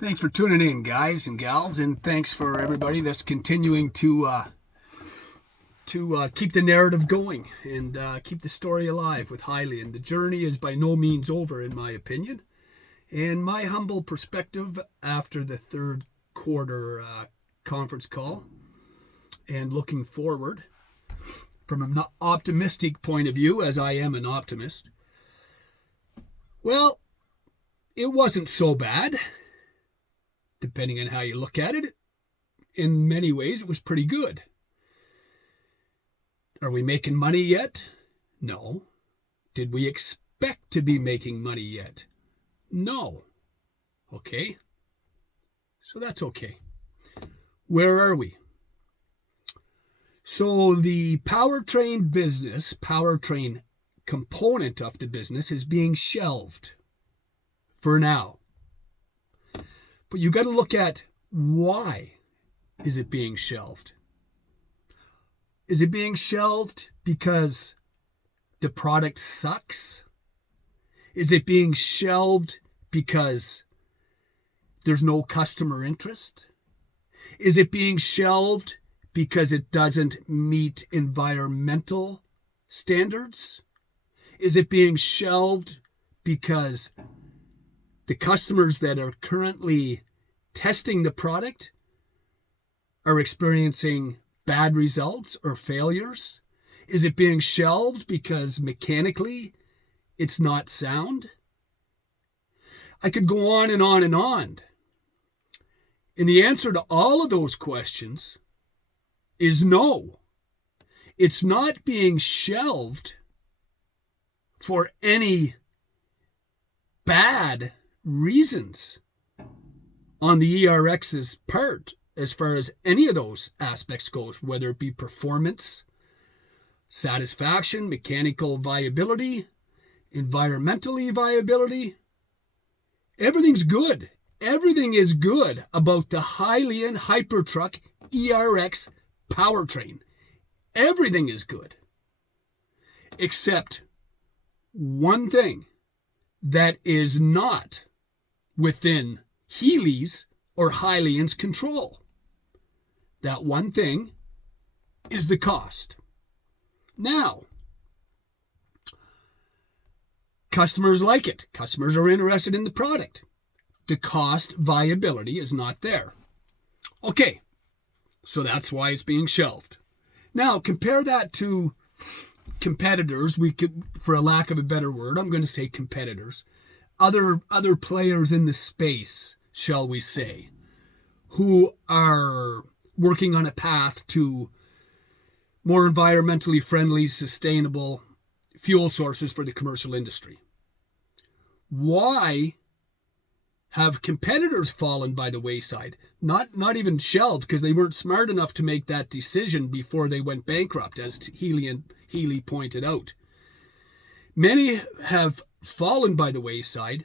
Thanks for tuning in, guys and gals, and thanks for everybody that's continuing to keep the narrative going and keep the story alive with Hyliion. The journey is by no means over, in my opinion, and my humble perspective after the third quarter conference call, and looking forward from an optimistic point of view, as I am an optimist. Well, it wasn't so bad. Depending on how you look at it, in many ways, it was pretty good. Are we making money yet? No. Did we expect to be making money yet? No. Okay. So that's okay. Where are we? So the powertrain component of the business is being shelved for now. But you got to look at why is it being shelved? Is it being shelved because the product sucks? Is it being shelved because there's no customer interest? Is it being shelved because it doesn't meet environmental standards? Is it being shelved because the customers that are currently testing the product are experiencing bad results or failures? Is it being shelved because mechanically it's not sound? I could go on and on and on. And the answer to all of those questions is no. It's not being shelved for any bad reasons on the ERX's part as far as any of those aspects goes, whether it be performance, satisfaction, mechanical viability, environmentally viability. Everything's good. Everything is good about the Hyliion Hypertruck ERX powertrain. Everything is good. Except one thing that is not within Healy's or Hyliion's control. That one thing is the cost. Now, customers like it. Customers are interested in the product. The cost viability is not there. Okay, so that's why it's being shelved. Now, compare that to competitors. We could, for a lack of a better word, I'm going to say competitors. Other players in the space, shall we say, who are working on a path to more environmentally friendly, sustainable fuel sources for the commercial industry. Why have competitors fallen by the wayside? Not even shelved, because they weren't smart enough to make that decision before they went bankrupt, as Healy pointed out. Many have fallen by the wayside,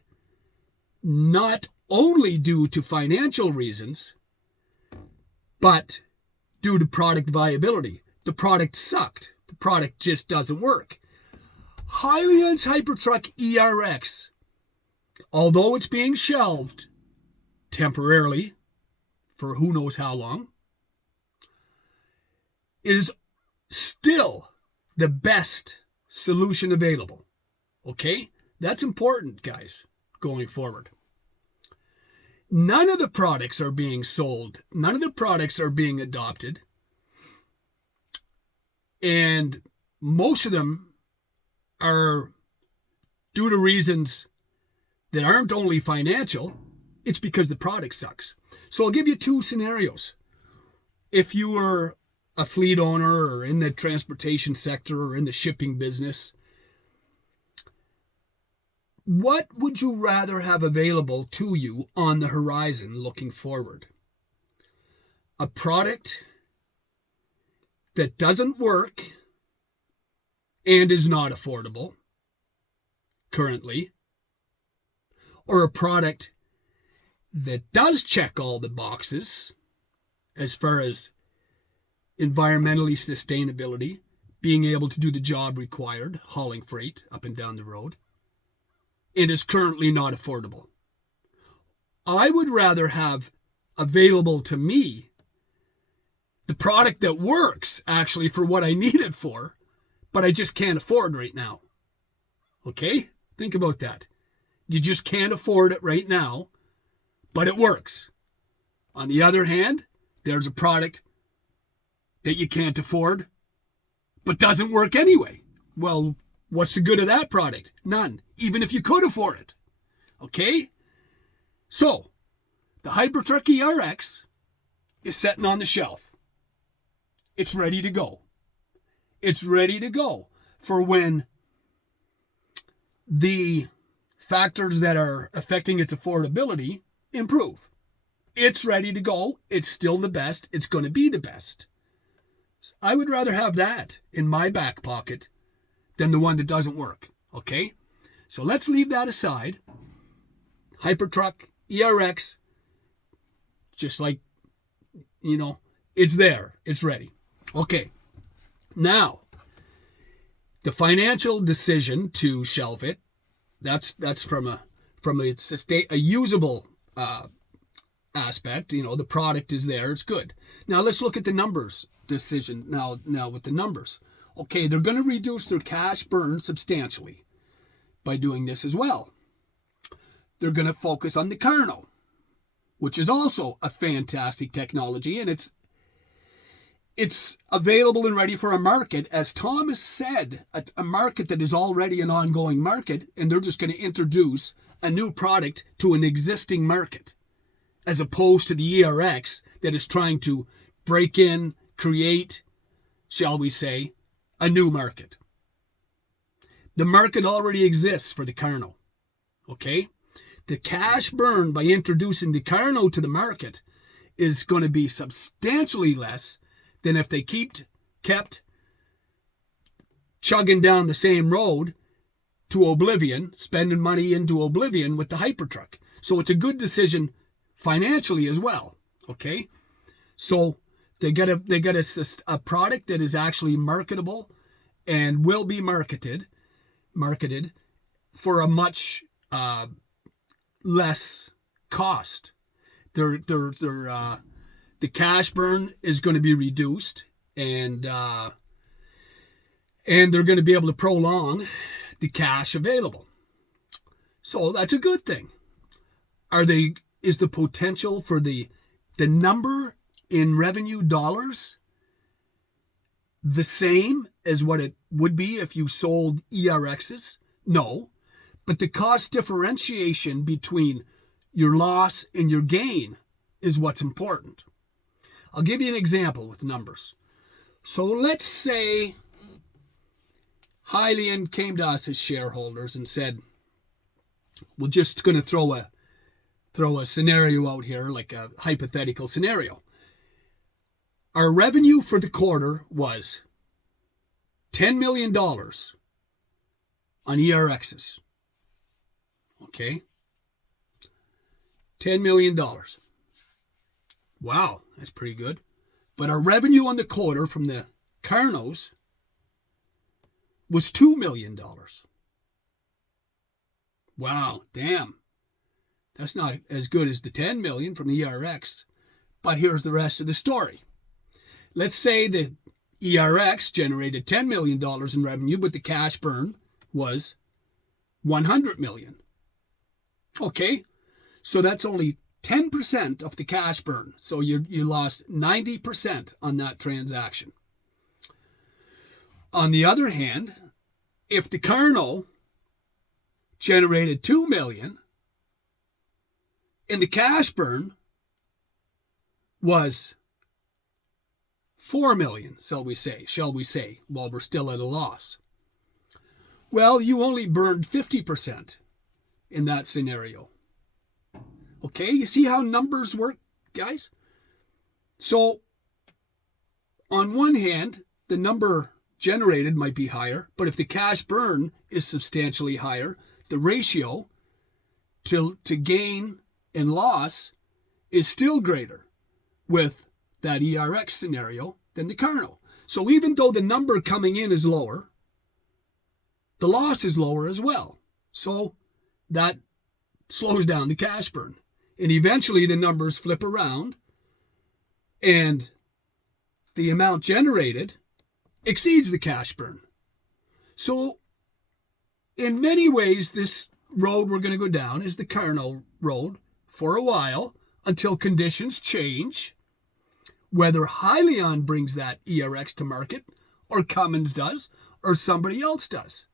not only due to financial reasons, but due to product viability. The product sucked. The product just doesn't work. Hyliion's Hypertruck ERX, although it's being shelved temporarily for who knows how long, is still the best solution available. Okay? That's important, guys, going forward. None of the products are being sold. None of the products are being adopted. And most of them are due to reasons that aren't only financial. It's because the product sucks. So I'll give you two scenarios. If you were a fleet owner or in the transportation sector or in the shipping business, what would you rather have available to you on the horizon looking forward? A product that doesn't work and is not affordable currently, or a product that does check all the boxes as far as environmentally sustainability, being able to do the job required, hauling freight up and down the road, and is currently not affordable? I would rather have available to me the product that works actually for what I need it for, but I just can't afford right now. Okay? Think about that. You just can't afford it right now, but it works. On the other hand, there's a product that you can't afford, but doesn't work anyway. Well, what's the good of that product? None, even if you could afford it. Okay? So, the Hypertruck ERX is sitting on the shelf. It's ready to go. It's ready to go for when the factors that are affecting its affordability improve. It's ready to go. It's still the best. It's going to be the best. I would rather have that in my back pocket than the one that doesn't work. Okay? So let's leave that aside. Hypertruck ERX, just like, it's there. It's ready. Okay. Now, the financial decision to shelve it, that's from a usable aspect. The product is there. It's good. Now let's look at the numbers decision. Now with the numbers. Okay, they're going to reduce their cash burn substantially by doing this as well. They're going to focus on the Carno, which is also a fantastic technology, and it's available and ready for a market, as Thomas said, a market that is already an ongoing market, and they're just going to introduce a new product to an existing market, as opposed to the ERX that is trying to break in, create, shall we say, a new market. The market already exists for the Carno. Okay? The cash burn by introducing the Carno to the market is going to be substantially less than if they kept chugging down the same road to oblivion, spending money into oblivion with the Hypertruck. So it's a good decision financially as well. Okay? So they got a product that is actually marketable and will be marketed for a much less cost. The cash burn is going to be reduced, and they're going to be able to prolong the cash available. So that's a good thing. Is the potential for the number in revenue dollars the same as what it would be if you sold ERXs? No. But the cost differentiation between your loss and your gain is what's important. I'll give you an example with numbers. So let's say Hyliion came to us as shareholders and said, we're just going to throw a scenario out here, like a hypothetical scenario. Our revenue for the quarter was $10 million on ERXs. Okay? $10 million. Wow, that's pretty good. But our revenue on the quarter from the Carnos was $2 million. Wow, damn. That's not as good as the $10 million from the ERX. But here's the rest of the story. Let's say the ERX generated $10 million in revenue, but the cash burn was $100 million. Okay, so that's only 10% of the cash burn. So you lost 90% on that transaction. On the other hand, if the Carno generated $2 million and the cash burn was $4 million, shall we say, while we're still at a loss. Well, you only burned 50% in that scenario. Okay, you see how numbers work, guys? So, on one hand, the number generated might be higher, but if the cash burn is substantially higher, the ratio to gain and loss is still greater with that ERX scenario than the Carno. So even though the number coming in is lower, the loss is lower as well. So that slows down the cash burn. And eventually the numbers flip around and the amount generated exceeds the cash burn. So in many ways, this road we're going to go down is the Carno road for a while until conditions change. Whether Hyliion brings that ERX to market, or Cummins does, or somebody else does.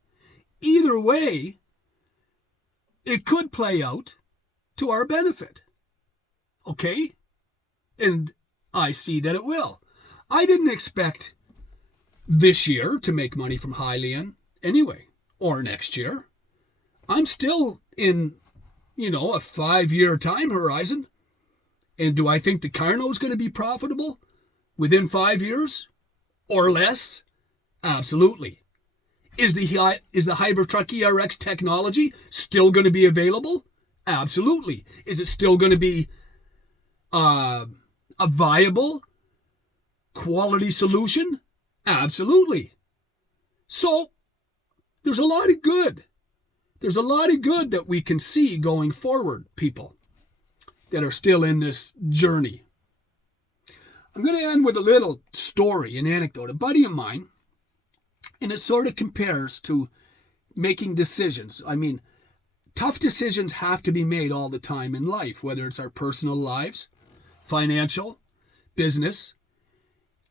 Either way, it could play out to our benefit. Okay? And I see that it will. I didn't expect this year to make money from Hyliion anyway, or next year. I'm still in, a 5-year time horizon. And do I think the Carno is going to be profitable within 5 years or less? Absolutely. Is the Hypertruck ERX technology still going to be available? Absolutely. Is it still going to be a viable quality solution? Absolutely. So there's a lot of good. There's a lot of good that we can see going forward, people that are still in this journey. I'm going to end with a little story, an anecdote. A buddy of mine, and it sort of compares to making decisions. I mean, tough decisions have to be made all the time in life, whether it's our personal lives, financial, business.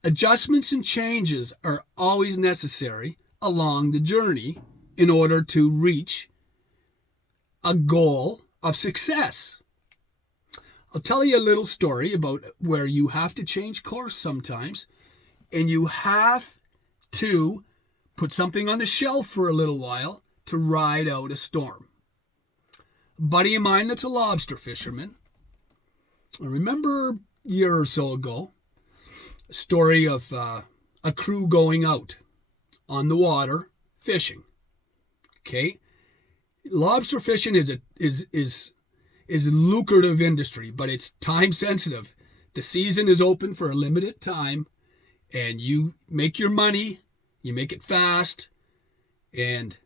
Adjustments and changes are always necessary along the journey in order to reach a goal of success. I'll tell you a little story about where you have to change course sometimes, and you have to put something on the shelf for a little while to ride out a storm. A buddy of mine that's a lobster fisherman, I remember a year or so ago, a story of a crew going out on the water fishing. Okay, lobster fishing is a lucrative industry, but it's time sensitive. The season is open for a limited time, and you make your money, you make it fast, and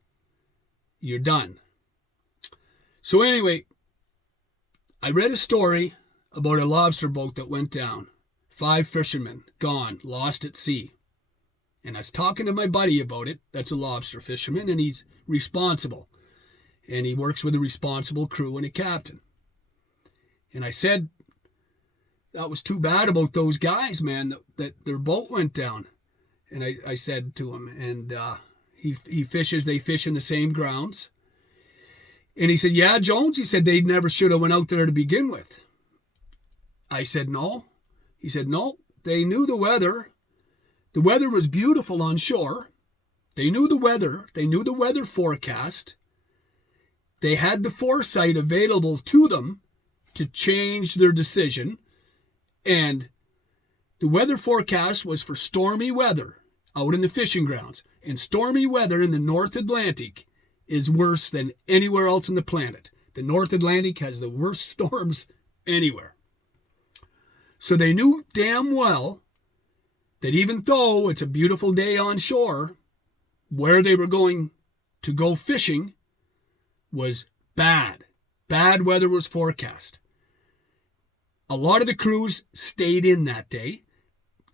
you're done. So anyway, I read a story about a lobster boat that went down. 5 fishermen gone, lost at sea. And I was talking to my buddy about it. That's a lobster fisherman, and he's responsible. And he works with a responsible crew and a captain. And I said, that was too bad about those guys, man, that their boat went down. And I said to him, and he fishes, they fish in the same grounds. And he said, yeah, Jones, he said, they never should have went out there to begin with. I said, no. He said, no, they knew the weather. The weather was beautiful on shore. They knew the weather. They knew the weather forecast. They had the foresight available to them to change their decision. And the weather forecast was for stormy weather out in the fishing grounds. And stormy weather in the North Atlantic is worse than anywhere else on the planet. The North Atlantic has the worst storms anywhere. So they knew damn well that even though it's a beautiful day on shore, where they were going to go fishing was bad. Bad weather was forecast. A lot of the crews stayed in that day,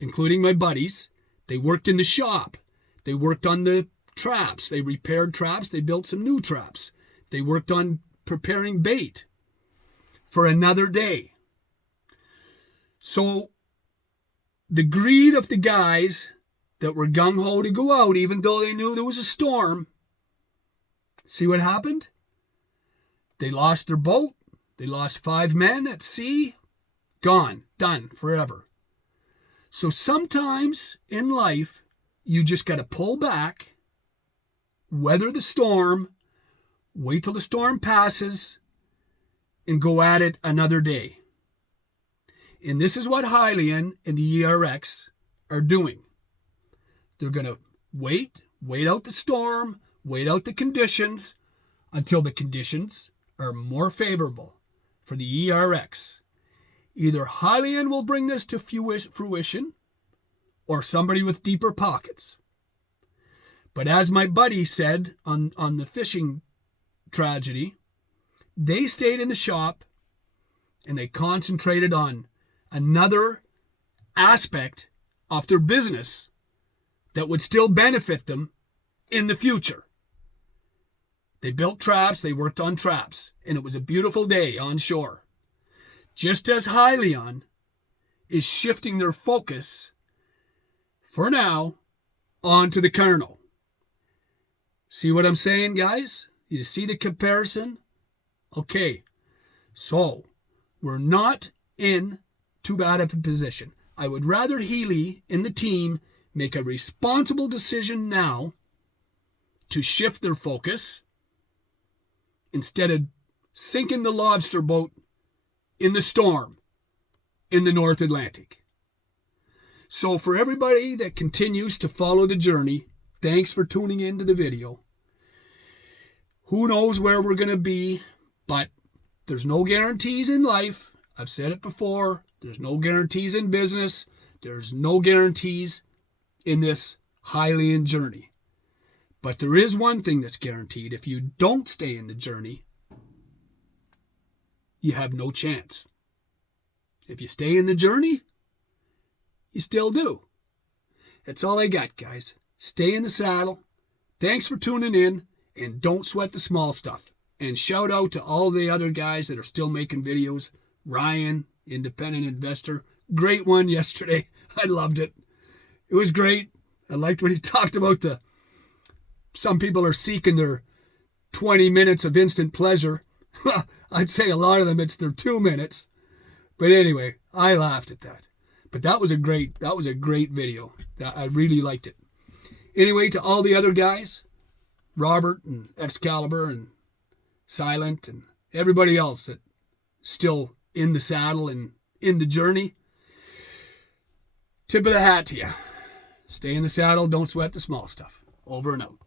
including my buddies. They worked in the shop. They worked on the traps. They repaired traps. They built some new traps. They worked on preparing bait for another day. So the greed of the guys that were gung-ho to go out, even though they knew there was a storm, see what happened? They lost their boat. They lost 5 men at sea. Gone. Done. Forever. So sometimes in life, you just got to pull back, weather the storm, wait till the storm passes, and go at it another day. And this is what Hyliion and the ERX are doing. They're going to wait out the storm, wait out the conditions until the conditions are more favorable for the ERX. Either Hyliion will bring this to fruition or somebody with deeper pockets. But as my buddy said on the fishing tragedy, they stayed in the shop and they concentrated on another aspect of their business that would still benefit them in the future. They built traps, they worked on traps, and it was a beautiful day on shore. Just as Hyliion is shifting their focus, for now, onto the kernel. See what I'm saying, guys? You see the comparison? Okay, so we're not in too bad of a position. I would rather Hyliion and the team make a responsible decision now to shift their focus instead of sinking the lobster boat in the storm in the North Atlantic. So for everybody that continues to follow the journey, thanks for tuning into the video. Who knows where we're going to be, but there's no guarantees in life. I've said it before. There's no guarantees in business. There's no guarantees in this Hyliion journey. But there is one thing that's guaranteed. If you don't stay in the journey, you have no chance. If you stay in the journey, you still do. That's all I got, guys. Stay in the saddle. Thanks for tuning in, and don't sweat the small stuff. And shout out to all the other guys that are still making videos. Ryan, independent investor. Great one yesterday. I loved it. It was great. I liked when he talked about some people are seeking their 20 minutes of instant pleasure. I'd say a lot of them, it's their 2 minutes. But anyway, I laughed at that. But that was a great video. I really liked it. Anyway, to all the other guys, Robert and Excalibur and Silent and everybody else that's still in the saddle and in the journey, tip of the hat to you. Stay in the saddle, don't sweat the small stuff. Over and out.